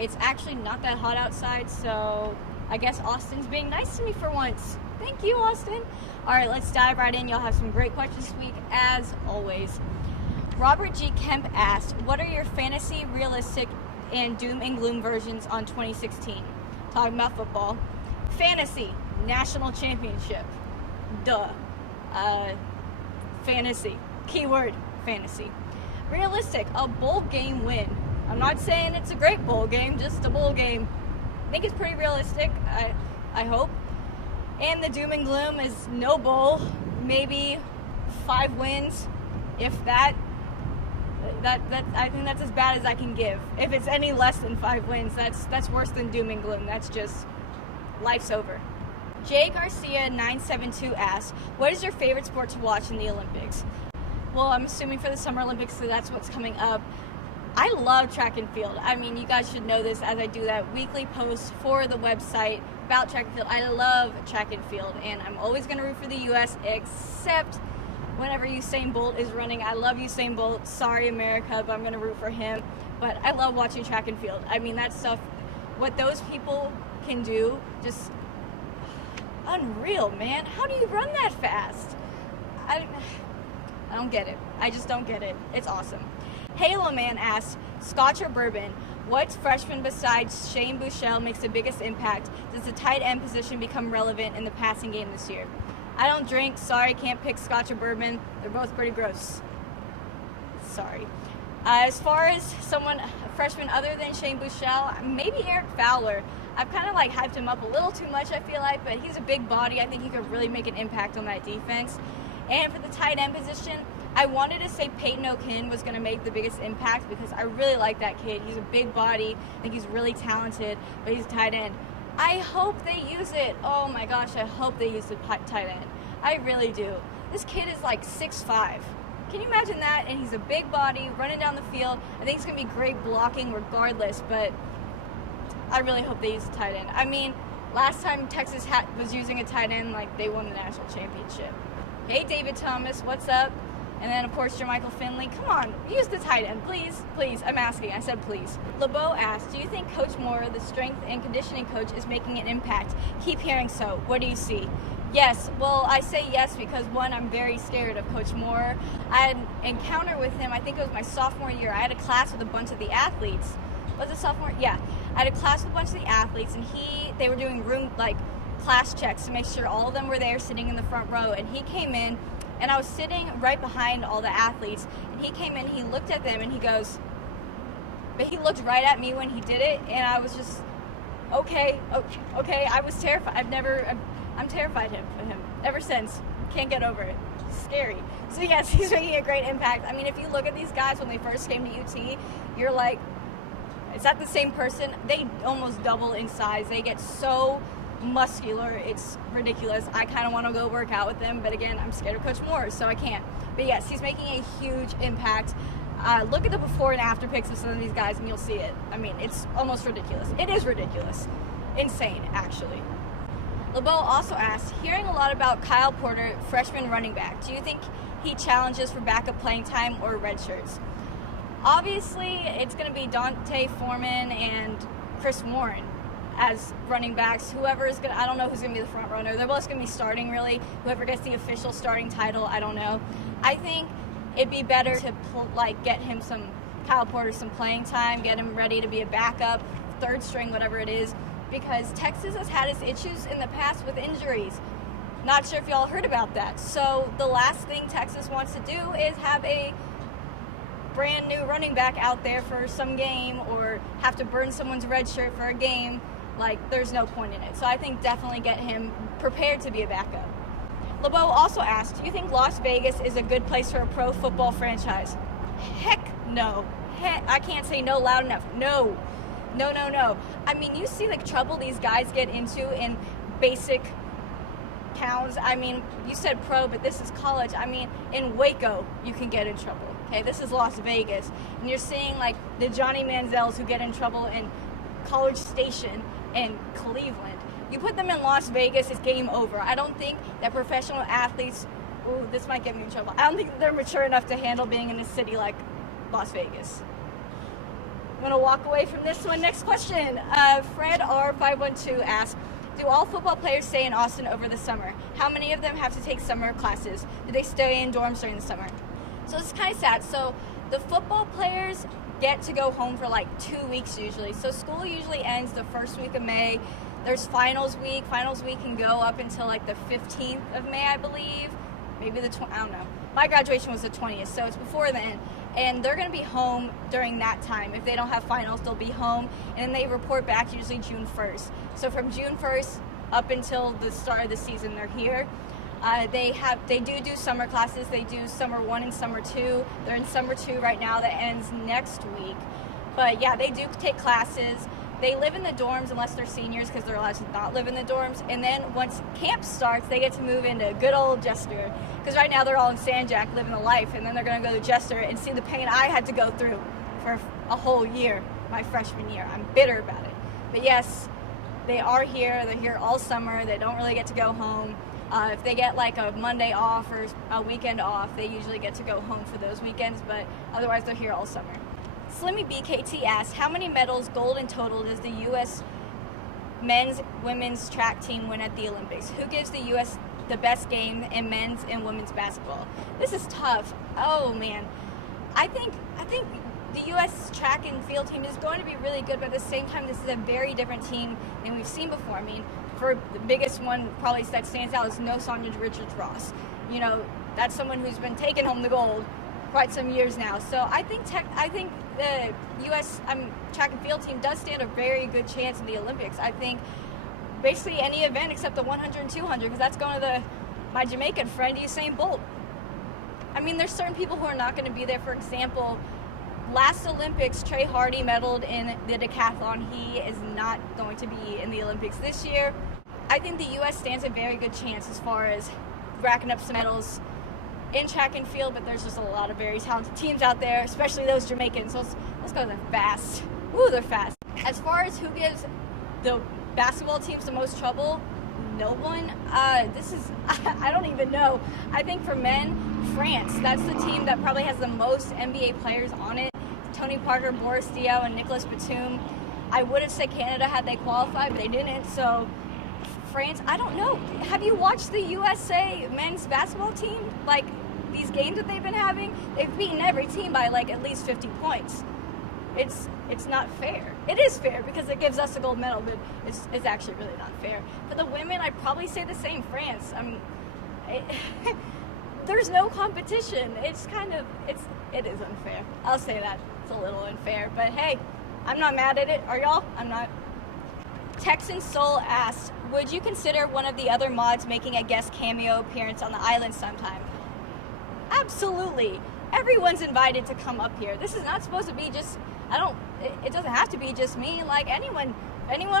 It's actually not that hot outside, so I guess Austin's being nice to me for once. Thank you, Austin. All right, let's dive right in. Y'all have some great questions this week, as always. Robert G. Kemp asked, what are your fantasy, realistic, and doom and gloom versions on 2016? Talking about football. Fantasy, national championship. Duh. Fantasy. Keyword, fantasy. Realistic, a bowl game win. I'm not saying it's a great bowl game, just a bowl game. I think it's pretty realistic, I hope. And the doom and gloom is no bowl, maybe 5 wins, if that. I think that's as bad as I can give. If it's any less than 5 wins, that's worse than doom and gloom. That's just, life's over. Jay Garcia 972 asks, what is your favorite sport to watch in the Olympics? Well, I'm assuming for the Summer Olympics, so that's what's coming up. I love track and field. I mean, you guys should know this as I do that weekly post for the website about track and field. I love track and field, and I'm always going to root for the U.S. except whenever Usain Bolt is running. I love Usain Bolt. Sorry, America, but I'm going to root for him. But I love watching track and field. I mean, that stuff, what those people can do, just unreal, man. How do you run that fast? I don't get it. I just don't get it. It's awesome. Halo Man asks, Scotch or bourbon? What freshman besides Shane Buechele makes the biggest impact? Does the tight end position become relevant in the passing game this year? I don't drink. Sorry, can't pick Scotch or bourbon. They're both pretty gross. Sorry. As far as a freshman other than Shane Buechele, maybe Eric Fowler. I've kind of like hyped him up a little too much, I feel like, but he's a big body. I think he could really make an impact on that defense. And for the tight end position, I wanted to say Peyton O'Kin was going to make the biggest impact because I really like that kid. He's a big body. I think he's really talented, but he's a tight end. I hope they use it. Oh my gosh, I hope they use the tight end. I really do. This kid is like 6'5". Can you imagine that? And he's a big body, running down the field. I think it's going to be great blocking regardless, but I really hope they use the tight end. I mean, last time Texas was using a tight end, like, they won the national championship. Hey, David Thomas, what's up? And then, of course, Jermichael Finley. Come on, use the tight end, please. Please, I'm asking. I said please. LeBeau asked, do you think Coach Moore, the strength and conditioning coach, is making an impact? Keep hearing so. What do you see? Yes. Well, I say yes because, one, I'm very scared of Coach Moore. I had an encounter with him, I think it was my sophomore year. I had a class with a bunch of the athletes. Was it sophomore? Yeah. I had a class with a bunch of the athletes, and they were doing class checks to make sure all of them were there sitting in the front row. And he came in, and I was sitting right behind all the athletes, and he came in, he looked at them, and he goes, but he looked right at me when he did it, and I was just, okay, I was terrified. I'm terrified of him ever since. Can't get over it. It's scary. So yes, he's making a great impact. I mean, if you look at these guys when they first came to UT, you're like, is that the same person? They almost double in size. They get so muscular, it's ridiculous. I kind of want to go work out with them, but again, I'm scared of Coach Moore, so I can't. But yes, he's making a huge impact. Look at the before and after pics of some of these guys and you'll see it. I mean, it's almost ridiculous. It is ridiculous. Insane, actually. LeBeau also asked, hearing a lot about Kyle Porter, freshman running back, do you think he challenges for backup playing time or red shirts? Obviously, it's going to be Dante Foreman and Chris Warren as running backs. Whoever is going to, I don't know who's going to be the front runner. They're both going to be starting, really. Whoever gets the official starting title, I don't know. I think it'd be better to get him Kyle Porter some playing time, get him ready to be a backup, third string, whatever it is, because Texas has had its issues in the past with injuries. Not sure if y'all heard about that. So the last thing Texas wants to do is have a brand new running back out there for some game or have to burn someone's red shirt for a game. There's no point in it. So I think definitely get him prepared to be a backup. LeBeau also asked, do you think Las Vegas is a good place for a pro football franchise? Heck no. I can't say no loud enough. No. I mean, you see the trouble these guys get into in basic towns. I mean, you said pro, but this is college. I mean, in Waco, you can get in trouble. Okay, this is Las Vegas. And you're seeing the Johnny Manziels who get in trouble in College Station and Cleveland. You put them in Las Vegas, it's game over. I don't think that professional athletes, ooh, this might get me in trouble. I don't think they're mature enough to handle being in a city like Las Vegas. I'm going to walk away from this one. Next question. Fred R512 asks, do all football players stay in Austin over the summer? How many of them have to take summer classes? Do they stay in dorms during the summer? So it's kind of sad. So the football players get to go home for like 2 weeks usually. So school usually ends the first week of May. There's finals week. Finals week can go up until like the 15th of May, I believe. Maybe I don't know. My graduation was the 20th, so it's before then. And they're going to be home during that time. If they don't have finals, they'll be home. And then they report back usually June 1st. So from June 1st up until the start of the season, they're here. They do summer classes. They do summer 1 and summer 2. They're in summer 2 right now that ends next week. But yeah, they do take classes. They live in the dorms unless they're seniors because they're allowed to not live in the dorms. And then once camp starts, they get to move into good old Jester. Because right now they're all in San Jac living the life. And then they're going to go to Jester and see the pain I had to go through for a whole year, my freshman year. I'm bitter about it. But yes, they are here. They're here all summer. They don't really get to go home. If they get like a Monday off or a weekend off, they usually get to go home for those weekends. But otherwise, they're here all summer. Slimmy BKT asks, how many medals, gold in total, does the U.S. men's, women's track team win at the Olympics? Who gives the U.S. the best game in men's and women's basketball? This is tough. Oh, man. I think the U.S. track and field team is going to be really good, but at the same time, this is a very different team than we've seen before. I mean, for the biggest one probably that stands out is no Sonia Richards-Ross. You know, that's someone who's been taking home the gold quite some years now. So I think the U.S. track and field team does stand a very good chance in the Olympics. I think basically any event except the 100 and 200, because that's going to my Jamaican friend Usain Bolt. I mean, there's certain people who are not going to be there. For example, last Olympics, Trey Hardy medaled in the decathlon. He is not going to be in the Olympics this year. I think the U.S. stands a very good chance as far as racking up some medals in track and field, but there's just a lot of very talented teams out there, especially those Jamaicans. So let's go, they're fast. Ooh, they're fast. As far as who gives the basketball teams the most trouble, no one. I don't even know. I think for men, France, that's the team that probably has the most NBA players on it. Tony Parker, Boris Diaw, and Nicholas Batum. I would have said Canada had they qualified, but they didn't, so France, I don't know. Have you watched the USA men's basketball team? Like, these games that they've been having, they've beaten every team by like at least 50 points. It's not fair. It is fair because it gives us a gold medal, but it's actually really not fair. For the women, I'd probably say the same. France. There's no competition. It is unfair. I'll say that. It's a little unfair, but hey, I'm not mad at it. Are y'all? I'm not. Texan Soul asked, would you consider one of the other mods making a guest cameo appearance on the island sometime? Absolutely. Everyone's invited to come up here. This is not supposed to be just, it doesn't have to be just me. Like anyone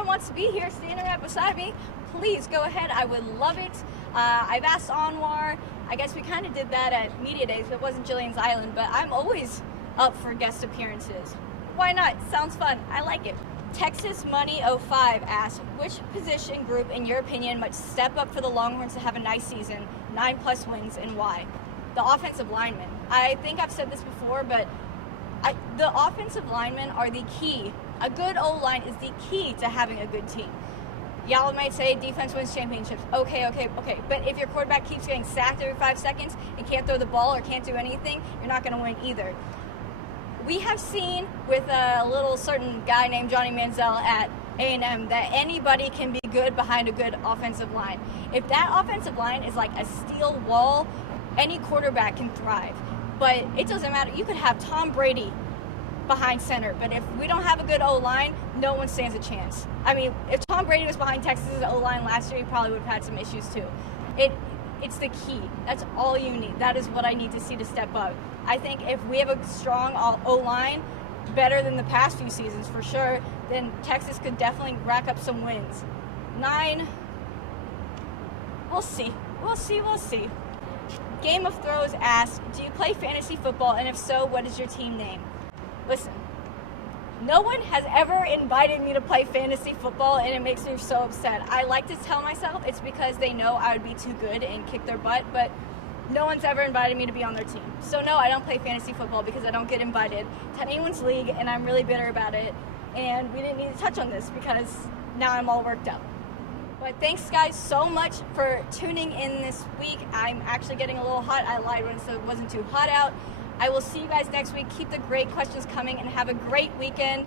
wants to be here standing right beside me, please go ahead. I would love it. I've asked Anwar. I guess we kind of did that at Media Days, but it wasn't Jillian's Island, but I'm always up for guest appearances. Why not? Sounds fun. I like it. Texas Money 05 asks, which position group, in your opinion, must step up for the Longhorns to have a nice season, 9+ wins, and why? The offensive linemen. I think I've said this before, but the offensive linemen are the key. A good O-line is the key to having a good team. Y'all might say defense wins championships. Okay. But if your quarterback keeps getting sacked every 5 seconds and can't throw the ball or can't do anything, you're not going to win either. We have seen with a little certain guy named Johnny Manziel at A&M that anybody can be good behind a good offensive line. If that offensive line is like a steel wall, any quarterback can thrive. But it doesn't matter. You could have Tom Brady behind center, but if we don't have a good O-line, no one stands a chance. I mean, if Tom Brady was behind Texas' O-line last year, he probably would have had some issues too. It's the key. That's all you need. That is what I need to see to step up. I think if we have a strong O-line, better than the past few seasons for sure, then Texas could definitely rack up some wins. 9, we'll see. Game of Thrones asks, do you play fantasy football, and if so, what is your team name? Listen, no one has ever invited me to play fantasy football, and it makes me so upset. I like to tell myself it's because they know I would be too good and kick their butt, but no one's ever invited me to be on their team. So no, I don't play fantasy football because I don't get invited to anyone's league, and I'm really bitter about it. And we didn't need to touch on this because now I'm all worked up. But thanks guys so much for tuning in this week. I'm actually getting a little hot. I lied when it wasn't too hot out. I will see you guys next week. Keep the great questions coming and have a great weekend.